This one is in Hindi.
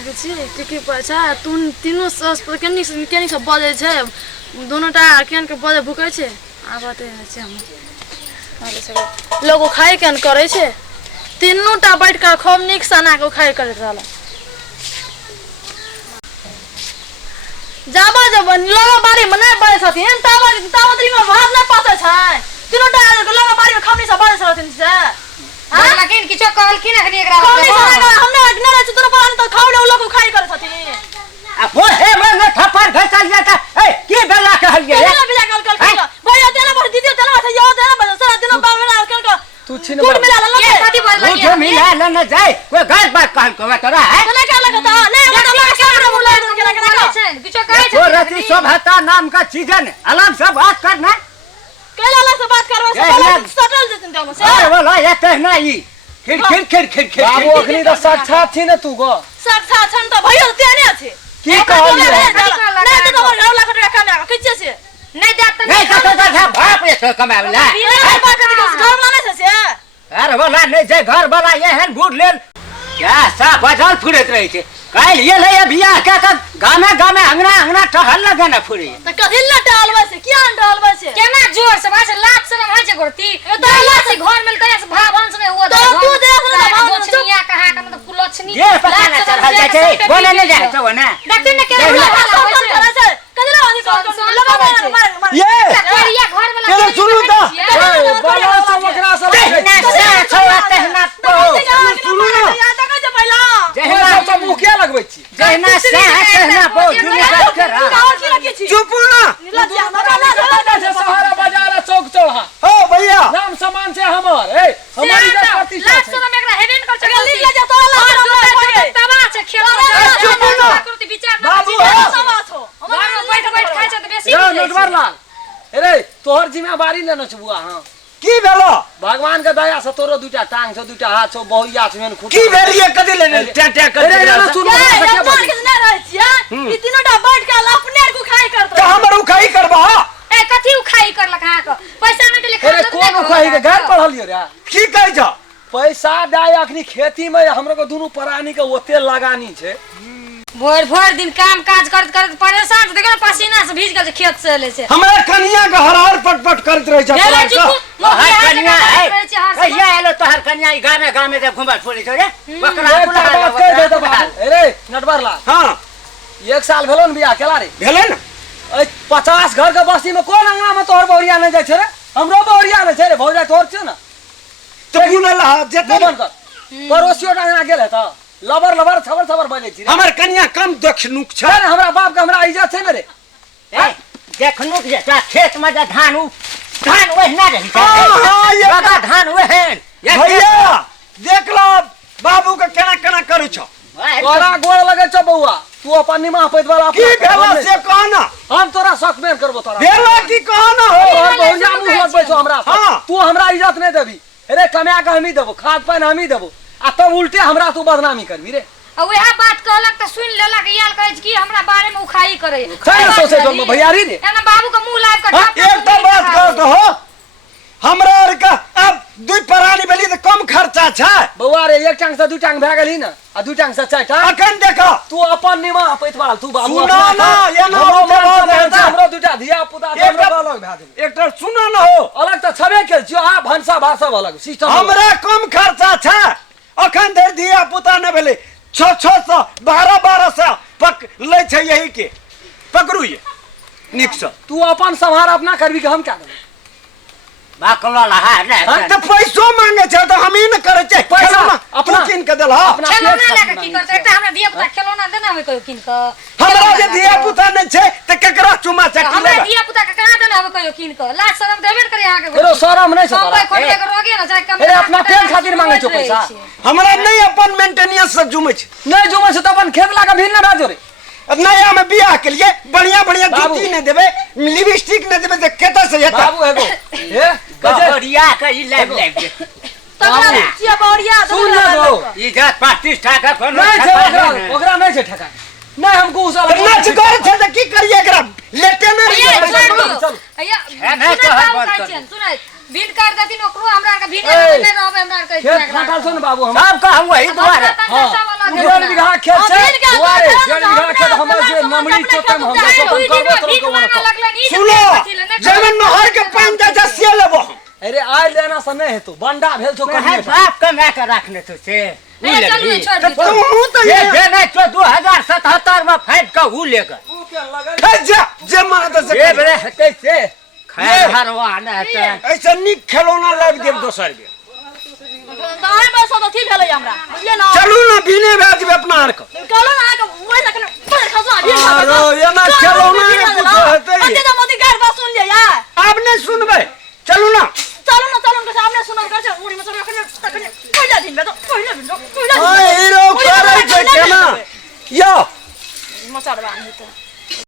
की पैसा तुम तीनों केनी सब बजे छे दोनोटा केन के बजे भूखे छे आबते छे हम आले सब लोग खाए केन करे छे तीनोटा बैठ के खूब निक सना के खाए करत रहला जाबा जब लोग बारी में नहीं बजे छथिन तावतरी में भात नहीं पाते छै तीनोटा लोग बारी में खमनी सब बजे छथिन से हां लेकिन किछो कहल की ना एकरा हमने अगना रे तोरा पान तो खाव ले लोग खाई करे छथिन आ वो हे मैं थप्पड़ घसा लिया था ए की बेला कहलिए केना बिला कल भैया देना पर दीदी देना था यो देना पर सारा दिन बाबा कल का तू छिन दूध मिला ल के शादी बोल लगी दूध मिला न जाए कोई गलत बात कहल को तोरा है केना क्या लगता नहीं मतलब कैमरा बोला केना छै किछो कहे छै वो रति शोभता नाम का चीजन अलग से बात करना केला से बात करवा सटल देतन जाम से अरे बोला ये कहना ई खिड़ बाबू अखनी त साक्षात छी न तू गो साक्षात छन त भइयो तेने छै की कहलिए नहीं तो रावला कटरा कामे किछे से नहीं देत नहीं तो बाप रे तो कमावला घर माने से अरे बोला नहीं जे घर वाला ये हन बूढ़ ले क्या सा बजाल फुरत रही छे काल ये ले बियाह के त गामे अंगना टहल लगे न फुरी त कथि ल टहलबे से किया टहलबे से केना जोर से बात लात से होय छै गोरती लात से घर में तय से भावंश में हुआ तो तू देख ले भावंशनिया कहा का मतलब कुलछनी ये पता न चल जाय छै बोले न जाय छौ ना देखते न केना करे छै कथि ल आदि लगा मार ये करिया घर वाला केना सुनु त बाबा सब ओकरा सब कहना छौ कहना तो सुनु न या तक जे पहिला जहना सब मुखिया लगबै छी जहना से कहना बहुत दुनी बात कर गांव की रखी छी चुप ना सहारा बाजार चौक चौहा हो भैया नाम सम्मान से हमर ए हमारी इज्जत प्रतिष्ठा लात से में एकरा हेवेन कर छै जल्दी ले जा तो तबा छै खेल चुप ना प्रकृति विचार बाबू छो घर में बैठ खाय छै त बेसी यो नटवर लाल अरे तोहर जिम्मेवारी लेना छ बुआ हां की भेलो भगवान के दया से तोरो दुटा टांग छ दुटा हाथ छ बहुया छ मेन खुद की भेलिए कथि लेने टे कर अरे सुनो ए जान के नहीं रह छिया ई तीनोटा बैठ के अपने को खाई करत तो हमर उखाई करबा ए कथि उखाई करलक हां को पैसा में ले अरे कोन उखाई के घर पढ़लियो रे की कहै छ पैसा दाय अखनी खेती में हमरो को दोनों प्राणी के ओते लगानी छै भोर दिन काम काज करत परेशान छ देखो पसीना से भीज गेल खेत से ले से हमरा कन्या के हर पटपट करत रह छ हर कन्या है भैया एलो तो हर कन्या ई गामे जे घुमल फुरी छ रे बकरा बुला अरे नटवर लाल हां 1 साल भेलो न बियाह केला रे भेले न 50 घर के बस्ती में कोन अंगना में तोहर बहुरिया नहीं जाय छै रे हमरो बहुरिया नहीं छै रे भौजा तोहर छै न तो बुनल जेते बन कर पड़ोसियो अंगना गेल है त लबर छबर बने छी हमर कन्या कम दक्षनुक छ अरे हमरा बाप के हमरा इज्जत छै न रे ए देखनु जे खेत में धान ओहना रही हां धान ओहन भैया देख लो बाबू के केना करू छ तोरा गोड़ लगे छ बौआ तू अपन निमा पैद वाला की भेला से कहना हम तोरा शक में करबो तोरा भेला की कहना हो तोहर बहुरिया मुंह लगबै छ हमरा हां तू हमरा इज्जत नहीं देबी अरे कमा के हम ही देबो खाद पानी हम ही देबो आ तब उल्टे हमरा तू बदनामी करबी रे आ वह बात कहलक त सुन लेलक याल कहै छी कि हमरा बारे में उखाई करे छै सोचे तो भैयारी रे एना बाबू के मुंह लाग के एक तो बात कह दो हमरा और का अब दुई प्राणी भेली त कम खर्चा छ बौआ रे एक टांग से दू टांग भए गेली न आ दू टांग से चार टांग अखन देखो तू अपन निमा पैतवाल तू बाबू सुनो ना ये ना हमरो दूटा धिया पुता हमरो अलग भए गेल एकटा सुनो न हो अलग त छबे के जो आ भंसा भाषा अलग सिस्टम हमरा कम खर्चा छ अखन धरि धिया पुता न भेले 600 1200 पक ले छै यही के पकड़ू ये निक से तू अपन संहार अपना करबी के हम क्या देबे बाकला लहा रे हम त पैसो मांगे छ त हम ही न करे छै पैसा अपना किन के देला खिलौना लेके की करते एकटा हमरा दिया पुता खिलौना देना हमें कोई किन के हमरा जे धिया पुता न छै त केकरा चुमा चटी हमरा लेबा दिया पुता के कहां देना हमें कोई किन के लाज शरम देबे करे आके अरे शरम नहीं छ तोरा खोटे के रोगे ना चाहे कम अरे अपना पेट खातिर मांगे छो पैसा हमरा नहीं अपन मेंटेनेंस से जुमे छै नहीं जुमे से त अपन खेत ला के भीन ना बाजो रे नया में बियाह के लिए बढ़िया जूती न देबे लिपस्टिक न देबे त केता से हेता बाबू एगो ए बढ़िया के ई लाइव तगड़ा चिया बढ़िया सुन ले दो इज्जत प्रतिष्ठा का कोनो नहीं छै ओकरा नहीं छै ठका नहीं हमको उस नाच कर छै त की करिए एकरा लेटे न सुन भीड़ कर देती ओकरो हमरा के भीड़ नहीं रहबे हमरा के खेत फाटल सुन बाबू हम सब का हम वही द्वार डेढ़ बीघा खेत अब छै बीन के दुआरे खेत डेढ़ बीघा खेत हमर जे नमरी चोतम हम जाए, खत्म दुई दिन करबो में तो भीख को मांगे लगलन, ई सब सुनो कथी ले, नहीं जमीन नहर के पानी दे जा से लेबो हम अरे आइ लेना से नहीं हेतौ बंडा भेल छौ तोहर कहिए बाप कमा के रखने तो से उ नहीं, चलू लेबही। छोड़ दी तो। तू तो ये ये देने तो 2077 में फाइट का उ लेकर हे जा जे मार दे ये से बड़े हटे से खैर हरवा ना है ऐसा निक खिलौना लाग देब दोसर के दाई बस तो ठीक भेलै हमरा बुझलिए ना चलू ना बिने भेज बे अपना आर के कहलो ना के मोय तक पर खसवा भी आरो ये ना खिलौना ने कुछ होतै अते तो मोदी गार बात सुन ले यार अब नहीं सुनबे चलू ना चलो के सामने सुनल कर छै उड़ी में सब तखने पहिला दिन में तो पहिला दिन ओए हीरो करे छै केना यो मचाड़ बांधी तो